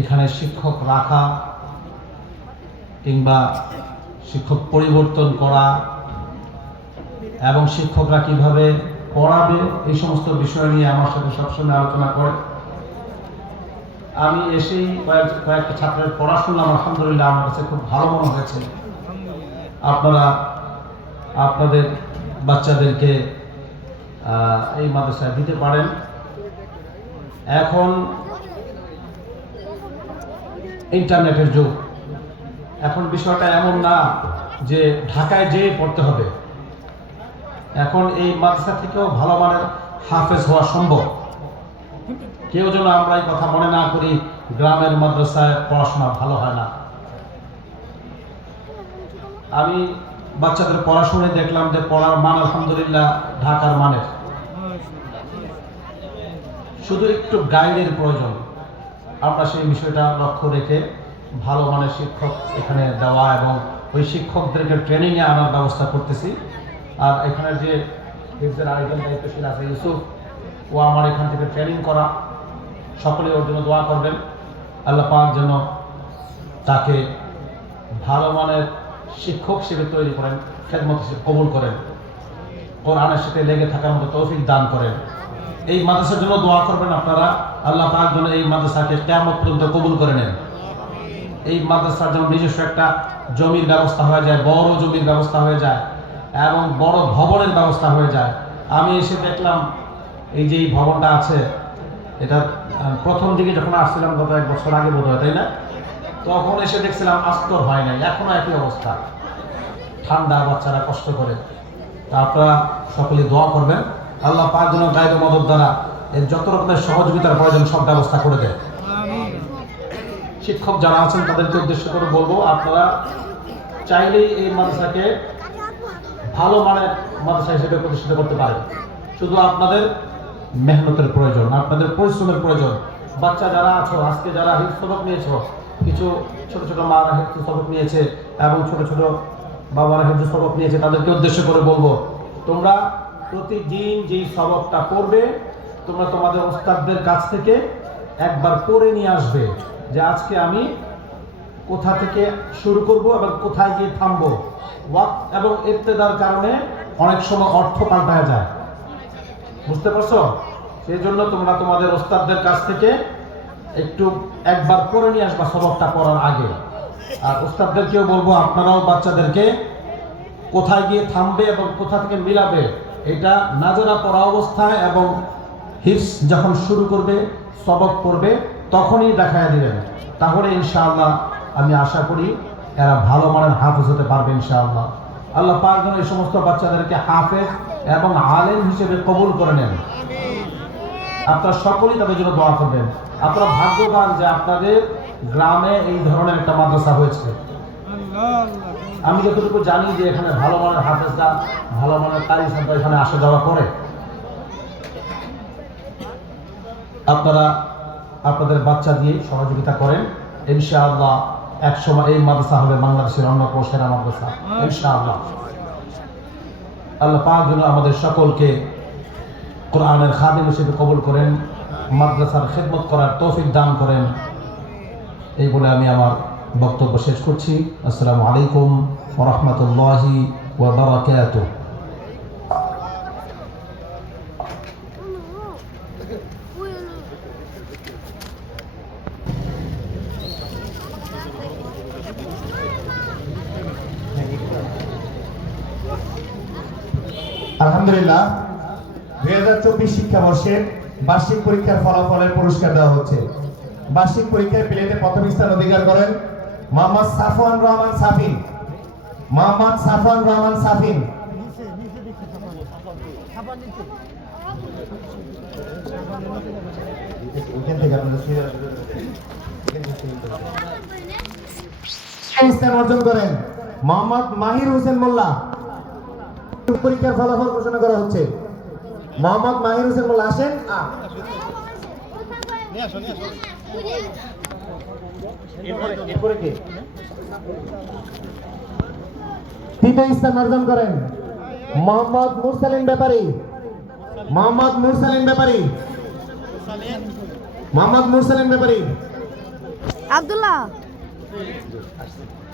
এখানে শিক্ষক রাখা কিংবা শিক্ষক পরিবর্তন করা এবং শিক্ষকরা কিভাবে পড়াবে এই সমস্ত বিষয় নিয়ে আমার সাথে সবসময় আলোচনা করে। আমি এসেই কয়েকটা ছাত্রের পড়া শুনলাম, আলহামদুলিল্লাহ আমার কাছে খুব ভালো মনে হয়েছে। আপনারা আপনাদের বাচ্চাদেরকে এই মাদ্রাসায় দিতে পারেন। এখন ইন্টারনেটের যুগ, এখন বিষয়টা এমন না যে ঢাকায় যেয়ে পড়তে হবে। এখন এই মাদ্রাসা থেকেও ভালো মানের হাফেজ হওয়া সম্ভব। কেউ যেন আমরা এই কথা মনে না করি গ্রামের মাদ্রাসায় পড়াশোনা ভালো হয় না। আমি বাচ্চাদের পড়াশোনা দেখলাম যে পড়ার মান আলহামদুলিল্লাহ ঢাকার মানের। শুধু একটু গাইডের প্রয়োজন। আমরা সেই বিষয়টা লক্ষ্য রেখে ভালো মানের শিক্ষক এখানে দেওয়া এবং ওই শিক্ষকদেরকে ট্রেনিংয়ে আনার ব্যবস্থা করতেছি। আর এখানে যে হিফজের আরেকজন দায়িত্বশীল আছে ইউসুফ, ও আমার এখান থেকে ট্রেনিং করা। সকলে ওর জন্য দোয়া করবেন, আল্লাহ পাক যেন তাকে ভালো মানের শিক্ষক হিসেবে তৈরি করেন, খেদমত হিসেবে কবুল করেন, কোরআনের সাথে লেগে থাকার মতো তৌফিক দান করেন। এই মাদ্রাসার জন্য দোয়া করবেন আপনারা, আল্লাহ পাক যেন এই মাদ্রাসাকে কিয়ামত পর্যন্ত কবুল করে নেন। এই মাদ্রাসার জন্য নিজস্ব একটা জমির ব্যবস্থা হয়ে যায়, বড় জমির ব্যবস্থা হয়ে যায় এবং বড় ভবনের ব্যবস্থা হয়ে যায়। আমি এসে দেখলাম এই যে এই ভবনটা আছে, এটা প্রথম দিকে যখন আসছিলাম গত 1 বছর আগে বোধ হয়, তাই না? তখন এসে দেখছিলাম আস্তর হয় নাই, এখনো একই অবস্থা, ঠান্ডা, বাচ্চারা কষ্ট করে। তা আপনারা সকলে দোয়া করবেন, আল্লাহ পাক যেন গায়েব মদত দ্বারা এর যত রকমের সহযোগিতার প্রয়োজন সব ব্যবস্থা করে দেয়। শিক্ষক যারা আছেন তাদেরকে উদ্দেশ্য করে বলবো, আপনারা চাইলেই এই মাদ্রাসাকে ভালো মানের মাদ্রাসা হিসেবে প্রতিষ্ঠিত করতে পারেন। শুধু আপনাদের মেহনতের প্রয়োজন, আপনাদের পরিশ্রমের প্রয়োজন। বাচ্চা যারা আছো, আজকে যারা হিফজ সবক নিয়েছো, কিছু ছোট ছোট মারা হিফজ সবক নিয়েছে এবং ছোট ছোট বাবারা হিফজ সবক নিয়েছে, তাদেরকে উদ্দেশ্য করে বলবো, তোমরা প্রতিদিন যেই সবকটা পড়বে, তোমরা তোমাদের ওস্তাদদের কাছ থেকে একবার পড়ে নিয়ে আসবে যে আজকে আমি কোথা থেকে শুরু করব এবং কোথায় গিয়ে থামবো। ওয়াক্ত এবং ইবতেদার কারণে অনেক সময় অর্থ পাল্টায় যায়, বুঝতে পারছো? সেই জন্য তোমরা তোমাদের ওস্তাদদের কাছ থেকে একটু একবার পড়ে নিয়ে আসবা সবকটা পড়ার আগে। আর ওস্তাদদেরকেও বলবো, আপনারাও বাচ্চাদেরকে কোথায় গিয়ে থামবে এবং কোথা থেকে মিলাবে এটা নাজারা পড়া অবস্থায় এবং হিফজ যখন শুরু করবে, সবক পড়বে, তখনই দেখায় দিবেন। তাহলে ইনশাআল্লাহ আমি আশা করি এরা ভালো মানের হাফেজ হতে পারবে ইনশাআল্লাহ। আল্লাহ পাক যেন এই সমস্ত বাচ্চাদেরকে হাফেজ এবং আলেম হিসেবে কবুল করে নেন। আপনারা সকলেই তাদের জন্য দোয়া করবেন। আপনারা ভাগ্যবান যে আপনাদের গ্রামে এই ধরনের একটা মাদ্রাসা হয়েছে। আমি যতটুকু জানি যে এখানে ভালো মানের হাফেজরা, ভালো মানের কারি ছাত্র এখানে আসা যাওয়া করে। আপনারা আপনাদের বাচ্চা দিয়ে সহযোগিতা করেন, ইনশাআল্লাহ একসময় এই মাদ্রাসা হবে বাংলাদেশের অন্যতম সেরা মাদ্রাসা ইনশাআল্লাহ। আল্লাহ পাক যেন আমাদের সকলকে কোরআনের খাদিম হিসেবে কবুল করেন, মাদ্রাসার খেদমত করার তৌফিক দান করেন। এই বলে আমি আমার বক্তব্য শেষ করছি। আসসালামু আলাইকুম ওয়া রাহমাতুল্লাহি ওয়া বারাকাতুহু। আলহামদুলিল্লাহ, 2024 শিক্ষাবর্ষের বার্ষিক পরীক্ষার ফলাফলের পুরস্কার দেওয়া হচ্ছে। বার্ষিক পরীক্ষায় প্লেটে প্রথম স্থান অধিকার করেন মোহাম্মদ সাফওয়ান রহমান সাফিন। মোহাম্মদ সাফওয়ান রহমান সাফিন। স্থান অর্জন করেন মোহাম্মদ মাহির হোসেন মোল্লা। পরীক্ষার ফলাফল ঘোষণা করা হচ্ছে। মোহাম্মদ মাহির হোসেন মোল্লা আসেন। তৃতীয় স্থান অর্জন করেন মোহাম্মদ মুরসালিন ব্যাপারী। মোহাম্মদ মুরসালিন ব্যাপারী। মোহাম্মদ মুরসালিন ব্যাপারী। আব্দুল্লাহ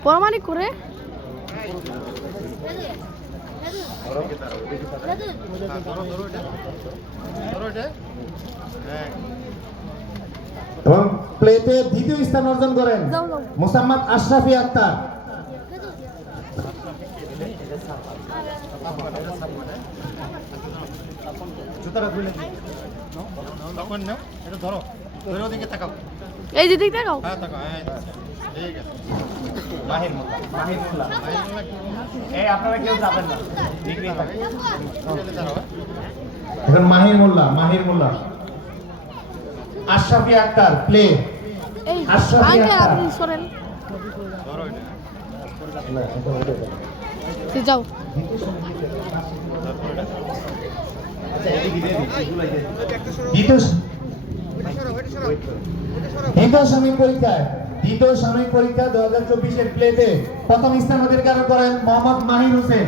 পরমাণিক করে এবং প্লেতে দ্বিতীয় স্থান অর্জন করেন যাও, যাও। মোসাম্মদ আশরাফি আক্তার। এই যে দিক দেখাও আপনারা কেউ যাবেন না, এখন মাহির মোল্লা আশরাফি আক্তার প্লে। এই আশরাফি আঙ্কেল আক্তার। আপনি সরেন তুই যাও দ্বিতীয় সাময়িক পরীক্ষায় 2024 এর প্লেতে প্রথম স্থান অধিকার করেন মোহাম্মদ মাহির হোসেন।